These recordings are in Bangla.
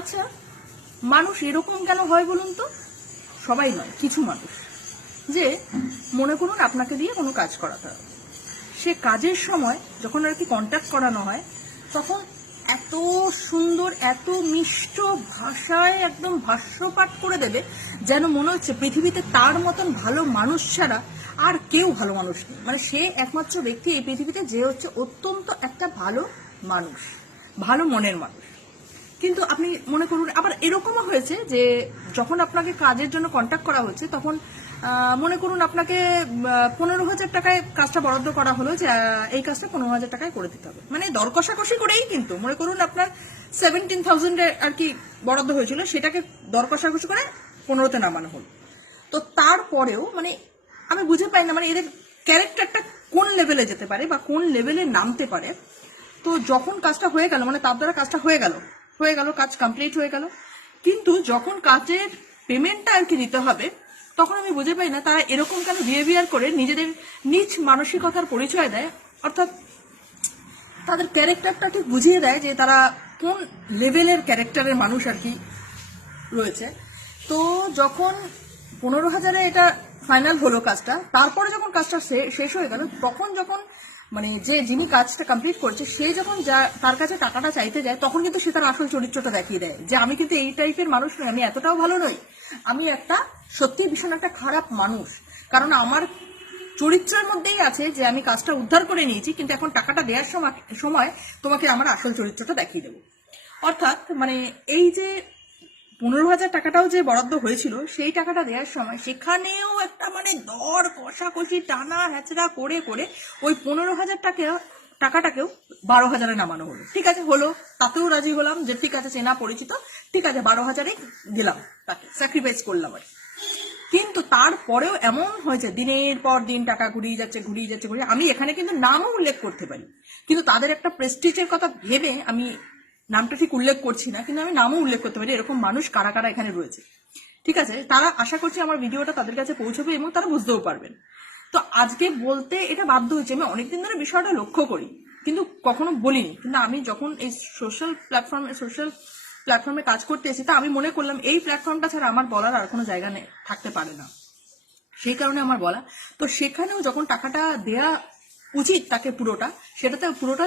আচ্ছা, মানুষ এরকম কেন হয় বলুন তো? সবাই নয়, কিছু মানুষ, যে মনে করুন আপনাকে দিয়ে কোনো কাজ করাতে হবে, সে কাজের সময় যখন আর কি কন্ট্যাক্ট করানো হয় তখন এত সুন্দর এত মিষ্ট ভাষায় একদম ভাষ্যপাঠ করে দেবে যেন মনে হচ্ছে পৃথিবীতে তার মতন ভালো মানুষ ছাড়া আর কেউ ভালো মানুষ নেই। মানে সে একমাত্র ব্যক্তি এই পৃথিবীতে যে হচ্ছে অত্যন্ত একটা ভালো মানুষ, ভালো মনের মানুষ। কিন্তু আপনি মনে করুন আবার এরকমও হয়েছে যে যখন আপনাকে কাজের জন্য কন্ট্যাক্ট করা হচ্ছে তখন মনে করুন আপনাকে 15,000 টাকায় কাজটা বরাদ্দ করা হলো যে এই কাজটা 15,000 টাকায় করে দিতে হবে। মানে দর কষাকষি করেই, কিন্তু মনে করুন আপনার 17,000 আর কি বরাদ্দ হয়েছিল, সেটাকে দর কষাকষি করে 15তে নামানো হলো। তো তারপরেও মানে আমি বুঝে পাই না মানে এদের ক্যারেক্টারটা কোন লেভেলে যেতে পারে বা কোন লেভেলে নামতে পারে। তো যখন কাজটা হয়ে গেল, মানে তার দ্বারা কাজটা হয়ে গেল, কাজ কমপ্লিট হয়ে গেল, কিন্তু যখন কাজের পেমেন্টটা আর কি দিতে হবে তখন আমি বুঝে পাই না তারা এরকম কেন বিহেভিয়ার করে নিজেদের নিজ মানসিকতার পরিচয় দেয়, অর্থাৎ তাদের ক্যারেক্টারটা ঠিক বুঝিয়ে দেয় যে তারা কোন লেভেলের ক্যারেক্টারের মানুষ আর কি রয়েছে। তো যখন 15,000-এ এটা ফাইনাল হলো কাজটা, তারপরে যখন কাজটা শেষ হয়ে গেল তখন যখন মানে যিনি কাজটা কমপ্লিট করছে সে যখন তার কাছে টাকাটা চাইতে যায় তখন কিন্তু সে তার আসল চরিত্রটা দেখিয়ে দেয় যে আমি কিন্তু এই টাইপের মানুষ নই, আমি এতটাও ভালো নই, আমি একটা সত্যি ভীষণ একটা খারাপ মানুষ, কারণ আমার চরিত্রের মধ্যেই আছে যে আমি কাজটা উদ্ধার করে নিয়েছি, কিন্তু এখন টাকাটা দেওয়ার সময় তোমাকে আমার আসল চরিত্রটা দেখিয়ে দেবো। অর্থাৎ মানে এই যে 15,000 টাকাটাও যে বরাদ্দ হয়েছিল সেই টাকাটা দেওয়ার সময় সেখানেও একটা মানে দর কষাকষি টানা হ্যাচড়া করে করে ওই 15,000 টাকাটাকেও 12,000-এ নামানো হলো। ঠিক আছে, হলো, তাতেও রাজি হলাম যে ঠিক আছে চেনা পরিচিত, ঠিক আছে 12,000-এ গেলাম, তাকে স্যাক্রিফাইস করলাম আর। কিন্তু তারপরেও এমন হয়েছে দিনের পর দিন টাকা ঘুরিয়ে যাচ্ছে। আমি এখানে কিন্তু নামও উল্লেখ করতে পারি, কিন্তু তাদের একটা প্রেস্টিজের কথা ভেবে আমি নামটা ঠিক উল্লেখ করছি না, কিন্তু আমি নামও উল্লেখ করতে পারি এরকম মানুষ কারা কারা এখানে রয়েছে। ঠিক আছে, তারা আশা করছি আমার ভিডিওটা তাদের কাছে পৌঁছবে এবং তারা বুঝতেও পারবেন। তো আজকে বলতে এটা বাধ্য হয়েছে, আমি অনেকদিন ধরে বিষয়টা লক্ষ্য করি কিন্তু কখনো বলিনি, কিন্তু আমি যখন এই সোশ্যাল প্ল্যাটফর্মে কাজ করতে এসেছি তা আমি মনে করলাম এই প্ল্যাটফর্মটা ছাড়া আমার বলার আর কোনো জায়গা নেই, থাকতে পারে না, সেই কারণে আমার বলা। তো সেখানেও যখন টাকাটা দেয়া উচিত তাকে পুরোটা, সেটাতে পুরোটা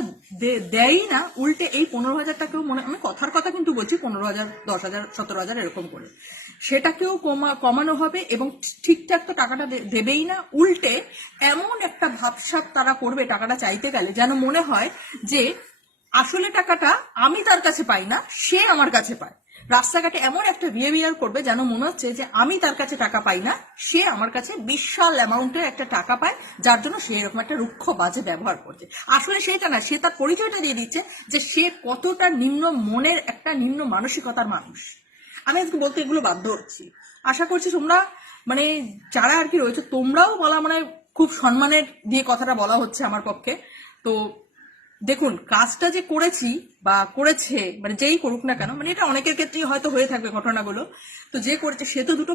দেয়ই না, উল্টে এই 15,000 টাকেও আমি কথার কথা কিন্তু বলছি 15,000, 10,000, 17,000 এরকম করে সেটাকেও কমানো হবে এবং ঠিকঠাক তো টাকাটা দেবেই না, উল্টে এমন একটা ভাবসাব তারা করবে টাকাটা চাইতে গেলে যেন মনে হয় যে আসলে টাকাটা আমি তার কাছে পাই না, সে আমার কাছে পায়। রাস্তাঘাটে এমন একটা বিহেভিয়ার করবে যেন মনে হচ্ছে যে আমি তার কাছে টাকা পাই না, সে আমার কাছে বিশাল অ্যামাউন্টের একটা টাকা পায়, যার জন্য সে এরকম একটা রুক্ষ বাজে ব্যবহার করছে। আসলে সেটা না, সে তার পরিচয়টা দিয়ে দিচ্ছে যে সে কতটা নিম্ন মনের একটা নিম্ন মানসিকতার মানুষ। আমি আজকে বলতে এগুলো বাধ্য হচ্ছি, আশা করছি তোমরা মানে যারা আর কি রয়েছে তোমরাও বলা মানে খুব সম্মানের দিয়ে কথাটা বলা হচ্ছে আমার পক্ষে। তো দেখুন কাজটা যে করেছি বা করেছে মানে যেই করুক না কেন, মানে এটা অনেকের ক্ষেত্রেই হয়তো হয়ে থাকবে ঘটনাগুলো, তো যে করেছে সে তো দুটো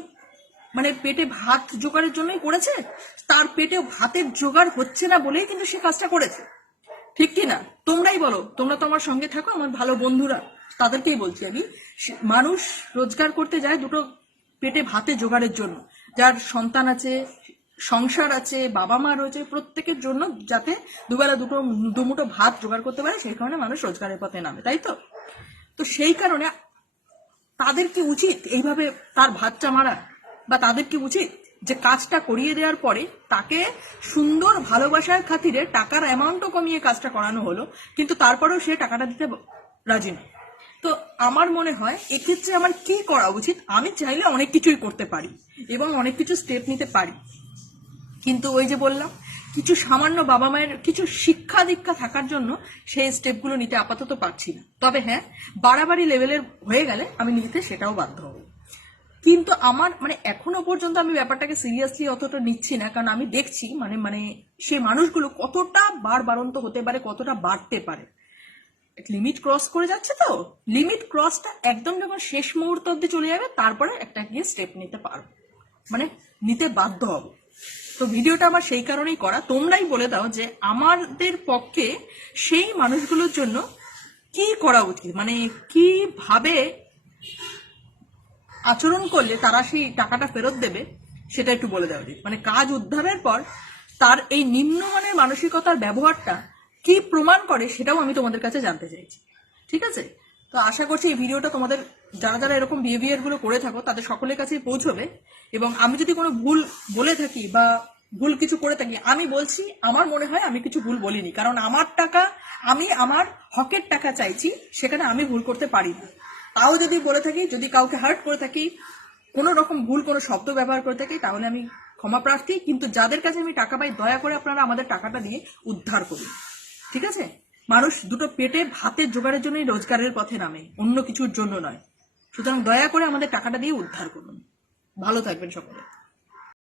মানে পেটে ভাত জোগাড়ের জন্যই করেছে, তার পেটে ভাতের জোগাড় হচ্ছে না বলেই কিন্তু সে কাজটা করেছে, ঠিক কি না? তোমরাই বলো, তোমরা তো আমার সঙ্গে থাকো, আমার ভালো বন্ধুরা, তাদেরকেই বলছি আমি, মানুষ রোজগার করতে যায় দুটো পেটে ভাতে জোগাড়ের জন্য, যার সন্তান আছে, সংসার আছে, বাবা মা রয়েছে, প্রত্যেকের জন্য যাতে দুবেলা দুমুঠো ভাত জোগাড় করতে পারে, সেই কারণে মানুষ রোজগারের পথে নামে, তাই তো? তো সেই কারণে তাদের কি উচিত এইভাবে তার ভাতটা মারা, বা তাদের কি উচিত যে কাজটা করিয়ে দেওয়ার পরে তাকে সুন্দর ভালোবাসার খাতিরে টাকার অ্যামাউন্টও কমিয়ে কাজটা করানো হলো, কিন্তু তারপরেও সে টাকাটা দিতে রাজি না। তো আমার মনে হয় এক্ষেত্রে আমার কি করা উচিত? আমি চাইলে অনেক কিছুই করতে পারি এবং অনেক কিছু স্টেপ নিতে পারি, কিন্তু ওই যে বললাম কিছু সামান্য বাবা মায়ের কিছু শিক্ষা দীক্ষা থাকার জন্য সেই স্টেপগুলো নিতে আপাতত পারছি না। তবে হ্যাঁ, বাড়াবাড়ি লেভেলের হয়ে গেলে আমি নিতে সেটাও বাধ্য হব, কিন্তু আমার মানে এখনো পর্যন্ত আমি ব্যাপারটাকে সিরিয়াসলি অতটা নিচ্ছি না, কারণ আমি দেখছি মানে মানে সেই মানুষগুলো কতটা বাড়ন্ত হতে পারে, কতটা বাড়তে পারে। লিমিট ক্রস করে যাচ্ছে, তো লিমিট ক্রসটা একদম যখন শেষ মুহূর্ত অব্দি চলে যাবে তারপরে একটা গিয়ে স্টেপ নিতে পারবো, মানে নিতে বাধ্য হব। তো ভিডিওটা আমার সেই কারণেই করা, তোমরাই বলে দাও যে আমাদের পক্ষে সেই মানুষগুলোর জন্য কি করা উচিত, মানে কিভাবে আচরণ করলে তারা সেই টাকাটা ফেরত দেবে সেটা একটু বলে দেওয়া উচিত। মানে কাজ উদ্ধারের পর তার এই নিম্নমানের মানসিকতার ব্যবহারটা কি প্রমাণ করে সেটাও আমি তোমাদের কাছে জানতে চাইছি। ঠিক আছে? তো আশা করছি এই ভিডিওটা তোমাদের যারা যারা এরকম বিহেভিয়ার গুলো করে থাকো তাদের সকলের কাছেই পৌঁছবে। এবং আমি যদি কোনো ভুল বলে থাকি বা ভুল কিছু করে থাকি, আমি বলছি আমার মনে হয় আমি কিছু ভুল বলিনি, কারণ আমার টাকা, আমি আমার হকের টাকা চাইছি, সেখানে আমি ভুল করতে পারি না। তাও যদি বলে থাকি, যদি কাউকে হার্ট করে থাকি, কোনো রকম ভুল কোনো শব্দ ব্যবহার করে থাকি, তাহলে আমি ক্ষমা প্রার্থী। কিন্তু যাদের কাছে আমি টাকা পাই, দয়া করে আপনারা আমাদের টাকাটা দিয়ে উদ্ধার করুন। ঠিক আছে? মানুষ দুটো পেটে ভাতের জোগাড়ের জন্যই রোজগারের পথে নামে, অন্য কিছুর জন্য নয়। সুতরাং দয়া করে আমাদের টাকাটা দিয়ে উদ্ধার করুন। ভালো থাকবেন সকলে।